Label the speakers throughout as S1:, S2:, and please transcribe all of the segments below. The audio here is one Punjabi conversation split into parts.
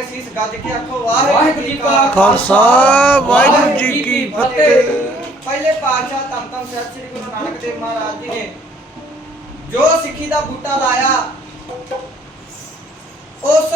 S1: ਅਸੀਸ ਗੱਜ ਕੇ ਆਖੋ ਵਾਹਿਗੁਰੂ
S2: ਜੀ ਕਾ
S3: ਖਾਲਸਾ ਵਾਹਿਗੁਰੂ ਜੀ ਕੀ ਫਤਿਹ।
S1: ਪਹਿਲੇ ਪਾਤਸ਼ਾਹ ਧੰਨ ਧੰਨ ਸਾਹਿਬ ਸ੍ਰੀ ਗੁਰੂ ਨਾਨਕ ਦੇਵ ਮਹਾਰਾਜ ਜੀ ਨੇ ਜੋ ਸਿੱਖੀ ਦਾ ਬੂਟਾ ਲਾਇਆ ਉਸ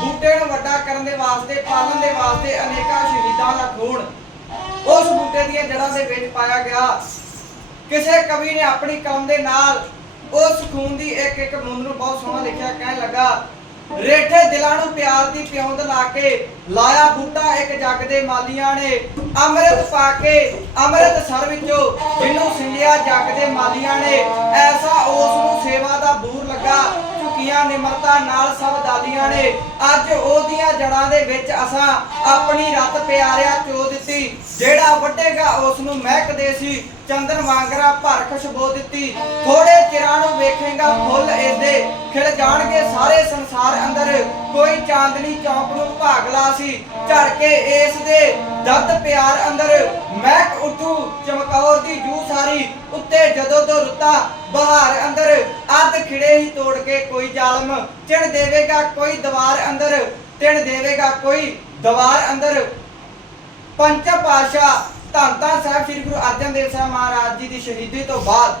S1: ਬੂਟੇ ਨੂੰ ਵੱਡਾ ਕਰਨ ਦੇ ਵਾਸਤੇ ਪਾਲਣ ਦੇ ਵਾਸਤੇ ਅਨੇਕਾਂ ਸ਼ਹੀਦਾਂ ਦਾ ਖੂਨ ਉਸ ਬੂਟੇ ਦੀਆਂ ਜੜ੍ਹਾਂ ਦੇ ਵਿੱਚ ਪਾਇਆ ਗਿਆ। ਕਿਸੇ ਕਵੀ ਨੇ ਆਪਣੀ ਕਲਮ ਦੇ ਨਾਲ ਉਸ ਖੂਨ ਦੀ ਇੱਕ ਇੱਕ ਬੂੰਦ ਨੂੰ ਬਹੁਤ ਸੋਹਣਾ ਲਿਖਿਆ ਕਹਿਣ ਲੱਗਾ, ਰੇਠੇ ਦਿਲਾਂ ਨੂੰ ਪਿਆਰ ਦੀ ਪਿਉਂਦ ਲਾ ਕੇ ਲਾਇਆ ਬੂਟਾ ਇੱਕ ਜੱਗ ਦੇ ਮਾਲੀਆਂ ਨੇ। ਅੰਮ੍ਰਿਤ ਪਾ ਕੇ, ਅੰਮ੍ਰਿਤ ਸਰ ਵਿੱਚੋਂ ਜਿਹਨੂੰ ਸਿੰਗਿਆ ਜੱਗ ਦੇ ਮਾਲੀਆਂ ਨੇ। ਐਸਾ ਉਸ ਨੂੰ ਸੇਵਾ ਦਾ ਬੂਰ ਲੱਗਾ, ਝੁਕੀਆਂ ਨਿਮਰਤਾ ਨਾਲ ਸਭ ਦਾਲੀਆਂ ਨੇ। ਅੱਜ ਉਹਦੀਆਂ ਜੜਾਂ ਦੇ ਵਿੱਚ ਅਸਾਂ ਆਪਣੀ ਰਤ ਪਿਆਰਿਆ ਚੋ ਦਿੱਤੀ। ਜਿਹੜਾ ਵੱਡੇਗਾ ਉਸ ਨੂੰ ਮਹਿਕਦੇ ਸੀ, ਚੰਦਨ ਵਾਂਗਰਾ ਭਰ ਖੁਸ਼ਬੋ ਦਿੱਤੀ। ਥੋੜੇ ਚਿਰਾਂ ਫੁੱਲ ਇਹਦੇ ਖਿੜ ਜਾਣਗੇ ਸਾਰੇ ਸੰਸਾਰ ਅੰਦਰ। ਕੋਈ ਚਾਂਦਨੀ ਚੌਂਕ ਨੂੰ ਭਾਗਲਾ ਸੀ। ਝੜ ਕੇ ਇਸ ਦੇ ਦਰਦ ਪਿਆਰ ਅੰਦਰ। ਮਹਿਕ ਉੱਠੂ ਚਮਕੌਰ ਦੀ ਜੂ ਸਾਰੀ ਉੱਤੇ ਜਦੋਂ ਤੋਂ ਰੁੱਤਾ ਬਹਾਰ ਅੰਦਰ। ਅੱਧ ਖਿੜੇ ਹੀ ਤੋੜ ਕੇ ਕੋਈ ਜ਼ਾਲਮ। ਚਿਣ ਦੇਵੇਗਾ ਕੋਈ ਦੀਵਾਰ ਅੰਦਰ। ਤਿਣ ਦੇਵੇਗਾ ਕੋਈ ਦੀਵਾਰ ਅੰਦਰ। ਪੰਚ ਪਾਸ਼ਾ ਧੰਨ ਧੰਨ ਸਾਹਿਬ ਸ੍ਰੀ ਗੁਰੂ ਅਰਜਨ ਦੇਵ ਸਾਹਿਬ ਮਹਾਰਾਜ ਜੀ ਦੀ ਸ਼ਹੀਦੀ ਤੋਂ ਬਾਅਦ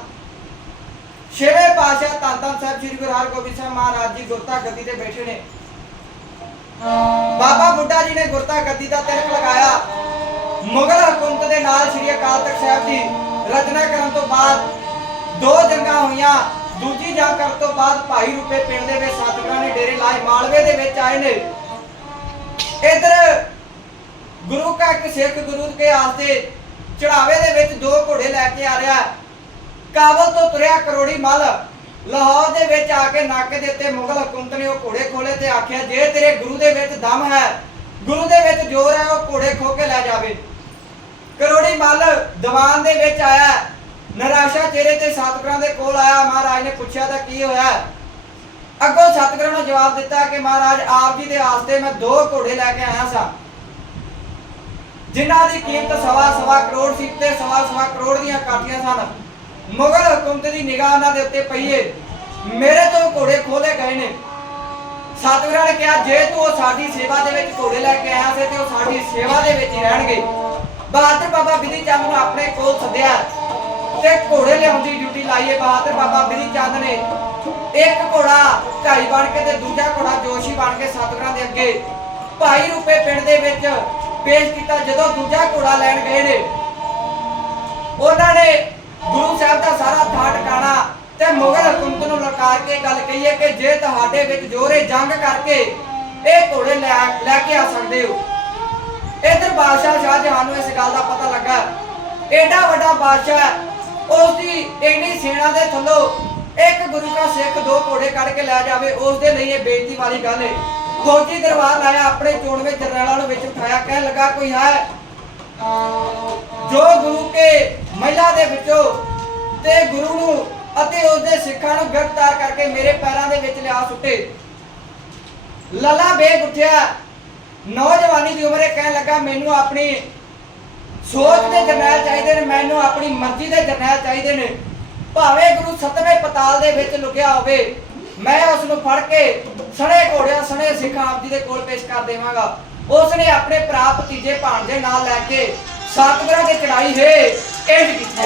S1: ਛੇਵੇਂ ਪਾਸ਼ਾ ਧੰਨ ਧੰਨ ਸਾਹਿਬ ਸ੍ਰੀ ਗੁਰੂ ਹਰਗੋਬਿੰਦ ਸਾਹਿਬ ਮਹਾਰਾਜ ਜੀ ਗੁਰਤਾ ਗੱਦੀ ਤੇ ਬੈਠੇ ਨੇ। ਬਾਬਾ ਬੁੱਢਾ ਜੀ ਨੇ ਗੁਰਤਾ ਗੱਦੀ ਦਾ ਤਿਲਕ ਲਗਾਇਆ। ਮੁਗਲ ਹਕੂਮਤ ਦੇ ਨਾਲ ਸ੍ਰੀ ਅਕਾਲ ਤਖਤ ਸਾਹਿਬ ਦੀ ਰਚਨਾ ਕਰਨ ਤੋਂ ਬਾਅਦ ਦੋ ਜੰਗਾਂ ਹੋਈਆਂ। ਦੂਜੀ ਜੰਗ ਕਰਨ ਤੋਂ ਬਾਅਦ ਭਾਈ ਰੂਪੇ ਪਿੰਡ ਦੇ ਵਿੱਚ ਸਤਿਗੁਰਾਂ ਨੇ ਡੇਰੇ ਲਾਏ, ਮਾਲਵੇ ਦੇ ਵਿੱਚ ਆਏ ਨੇ। ਇਧਰ ਗੁਰੂ ਕਾ ਇੱਕ ਸਿੱਖ ਗੁਰੂ ਕੇ ਆਸਤੇ ਚੜਾਵੇ ਦੇ ਵਿੱਚ ਦੋ ਘੋੜੇ ਲੈ ਕੇ ਆ ਰਿਹਾ। ਕਾਬਲ ਤੋਂ ਤੁਰਿਆ ਕਰੋੜੀ ਮਲ। ਲਾਹੌਰ ਦੇ ਵਿੱਚ ਆ ਕੇ ਨਾਕੇ ਦੇ ਉੱਤੇ ਮੁਗਲ ਹਕੂਮਤ ਨੇ ਉਹ ਘੋੜੇ ਖੋਲੇ ਤੇ ਆਖਿਆ, ਜੇ ਤੇਰੇ ਗੁਰੂ ਦੇ ਵਿੱਚ ਦਮ ਹੈ, ਗੁਰੂ ਦੇ ਵਿੱਚ ਜ਼ੋਰ ਹੈ, ਉਹ ਘੋੜੇ ਖੋ ਕੇ ਲੈ ਜਾਵੇ। ਕਰੋੜੀ ਮਲ ਦੀਵਾਨ ਦੇ ਵਿੱਚ ਆਇਆ। ਨਰਾਸ਼ਾ ਚਿਹਰੇ ਤੇ ਸਤਿਗੁਰਾਂ ਦੇ ਕੋਲ ਆਇਆ। ਮਹਾਰਾਜ ਨੇ ਪੁੱਛਿਆ, ਤਾਂ ਕੀ ਹੋਇਆ? ਅੱਗੋਂ ਸਤਿਗੁਰਾਂ ਨੇ ਜਵਾਬ ਦਿੱਤਾ ਕਿ ਮਹਾਰਾਜ, ਆਪ ਜੀ ਦੇ ਆਸਤੇ ਮੈਂ ਦੋ ਘੋੜੇ ਲੈ ਕੇ ਆਇਆ ਸਾਂ। ਜਿਨ੍ਹਾਂ ਦੀ ਕੀਮਤ ਸਵਾ ਸਵਾ ਕਰੋੜ ਸੀ ਤੇ ਸਵਾ ਸਵਾ ਕਰੋੜ ਦੀਆਂ ਕਾਠੀਆਂ ਸਨ। ਮੁਗਲ ਹਕੂਮਤ ਦੀ ਨਿਗਾਹ ਉਹਨਾਂ ਦੇ ਉੱਤੇ ਪਈ ਏ। ਮੇਰੇ ਤੋਂ ਘੋੜੇ ਖੋਲੇ ਗਏ ਨੇ। ਸਤਿਗੁਰਾਂ ਨੇ ਕਿਹਾ, ਜੇ ਤੂੰ ਉਹ ਸਾਡੀ ਸੇਵਾ ਦੇ ਵਿੱਚ ਘੋੜੇ ਲੈ ਕੇ ਆਇਆ ਸੀ, ਤੇ ਉਹ ਸਾਡੀ ਸੇਵਾ ਦੇ ਵਿੱਚ ਹੀ ਰਹਿਣਗੇ। ਬਹਾਦਰ ਬਾਬਾ ਬਿਧੀ ਚੰਦ ਨੂੰ ਆਪਣੇ ਕੋਲ ਸੱਦਿਆ। ਤੇ ਘੋੜੇ ਲਿਆਉਣ ਦੀ ਡਿਊਟੀ ਲਾਈਏ ਬਹਾਦਰ ਬਾਬਾ ਬਿਧੀ ਚੰਦ ਨੇ। ਇੱਕ ਘੋੜਾ ਢਾਈ ਬਣ ਕੇ ਤੇ ਦੂਜਾ ਘੋੜਾ ਜੋਸ਼ੀ ਬਣ ਕੇ ਸਤਿਗੁਰਾਂ ਦੇ ਅੱਗੇ ਭਾਈ ਰੂਪੇ ਪਿੰਡ ਦੇ ਵਿੱਚ ਪੇਸ਼ ਕੀਤਾ, ਜਦੋਂ ਦੂਜਾ ਘੋੜਾ ਲੈਣ ਗਏ ਨੇ। ਉਹਨਾਂ ਨੇ ਗੁਰੂ ਸਾਹਿਬ ਦਾ ਸਾਰਾ ਥਾਂ ਟਿਕਾਣਾ ਤੇ ਮੁਗਲ ਹਕੂਮਤ ਨੂੰ ਲਲਕਾਰ ਕੇ ਗੱਲ ਕਹੀ ਕਿ ਜੇ ਤੁਹਾਡੇ ਵਿੱਚ ਜੋਰੇ ਜੰਗ ਕਰਕੇ ਇਹ ਘੋੜੇ ਲੈ ਕੇ ਆ ਸਕਦੇ ਹੋ। ਇਧਰ ਬਾਦਸ਼ਾਹ ਸ਼ਾਹਜਹਾਨ ਨੂੰ ਇਸ ਗੱਲ ਦਾ ਪਤਾ ਲੱਗਾ। ਐਡਾ ਵੱਡਾ ਬਾਦਸ਼ਾਹ ਉਸ ਦੀ ਇੰਨੀ ਸੈਨਾ ਦੇ ਥੱਲੋਂ ਇੱਕ ਗੁਰੂ ਦਾ ਸਿੱਖ ਦੋ ਘੋੜੇ ਕੱਢ ਕੇ ਲੈ ਜਾਵੇ ਉਸ ਦੇ ਲਈ ਇਹ ਬੇਇੱਜ਼ਤੀ ਵਾਲੀ ਗੱਲ ਹੈ। ਫੌਜੀ ਦਰਬਾਰ ਲਾਇਆ, ਆਪਣੇ ਚੋਣਵੇਂ ਜਰਨੈਲਾਂ ਨੂੰ ਵਿੱਚ ਉਠਾਇਆ ਕਹਿਣ ਲੱਗਾ, ਕੋਈ ਹੈ ਜੋ ਗੁਰੂ ਕੇ ਮਹਿਲਾ ਦੇ ਵਿੱਚੋਂ ਤੇ ਗੁਰੂ ਨੂੰ ਅਤੇ ਉਸ ਦੇ ਸਿੱਖਾਂ ਨੂੰ ਗ੍ਰਿਫਤਾਰ ਕਰਕੇ ਮੇਰੇ ਪੈਰਾਂ ਦੇ ਵਿੱਚ ਲਿਆ ਸੁੱਟੇ। ਲੱਲਾ ਬੇਗ ਉੱਠਿਆ। ਨੌਜਵਾਨੀ ਦੀ ਉਮਰੇ ਕਹਿਣ ਲੱਗਾ, ਮੈਨੂੰ ਆਪਣੀ ਸੋਚ ਦੇ ਜਰਨੈਲ ਚਾਹੀਦੇ ਨੇ, ਮੈਨੂੰ ਆਪਣੀ ਮਰਜ਼ੀ ਦੇ ਜਰਨੈਲ ਚਾਹੀਦੇ ਨੇ। ਭਾਵੇਂ ਗੁਰੂ ਸਤਵੇਂ ਪਤਾਲ ਦੇ ਵਿੱਚ ਲੁਕਿਆ ਹੋਵੇ, ਮੈਂ ਉਸ ਨੂੰ ਫੜ ਕੇ ਸਣੇ ਘੋੜਿਆਂ, ਸਣੇ ਸਿੱਖ ਆਪ ਜੀ ਦੇ ਕੋਲ ਪੇਸ਼ ਕਰ ਦੇਵਾਂਗਾ। ਉਸ ਨੇ ਆਪਣੇ ਭਰਾ ਭਤੀਜੇ ਭਾਣਜੇ ਨਾਲ ਲੈ ਕੇ ਸਤਿਗੁਰਾਂ ਦੇ ਚੜਾਈ ਹੈ ਇੰਜ ਕੀਤੀ